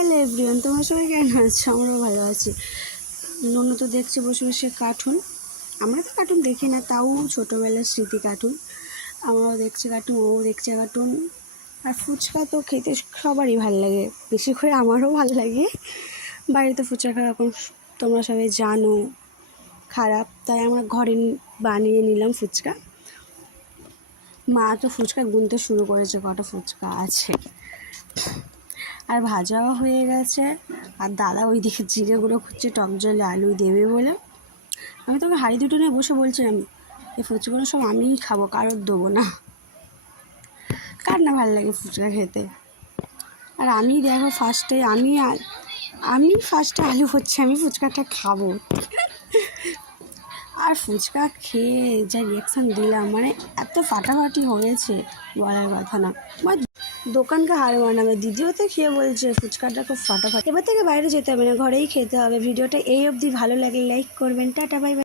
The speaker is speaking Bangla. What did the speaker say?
হ্যালো এভরিওয়ান, তোমরা সবাই কেমন আছো? আমরাও ভালো আছি। ননু তো দেখছে বসে বসে কার্টুন। আমরা তো কার্টুন দেখি না, তাও ছোটোবেলার স্মৃতি কার্টুন। আমরাও দেখছি কার্টুন, ও দেখছে কার্টুন। আর ফুচকা তো খেতে সবারই ভালো লাগে, বেশি করে আমারও ভালো লাগে। বাড়িতে ফুচকা খাওয়া এখন তোমরা সবাই জানো খারাপ, তাই আমরা ঘরে বানিয়ে নিলাম ফুচকা। মা তো ফুচকা গুনতে শুরু করেছে কটা ফুচকা আছে, আর ভাজাও হয়ে গেছে। আর দাদা ওইদিকে জিরে গুঁড়ো খুঁজছে টক জলে আলু দেবে বলে। আমি তোকে হাঁড়ি দুটো নিয়ে বসে বলছিলাম এই ফুচকাগুলো সব আমিই খাবো, কারোর দেবো না। কার না ভালো লাগে ফুচকা খেতে। আর আমি দেখো আমি ফার্স্টে আলু হচ্ছে, আমি ফুচকাটা খাবো। আর ফুচকা খেয়ে যা রিয়াকশান দিলাম, মানে এত ফাটাফাটি হয়েছে বলার কথা না। দোকানকে হার মানাবে। দিদিও তো খেয়ে বলছে ফুচকাটা খুব ফাটাফাটি। এবার থেকে বাইরে যেতে হবে না, ঘরেই খেতে হবে। ভিডিওটা এই অবধি ভালো লাগলে লাইক করবেন। Tata, bye bye.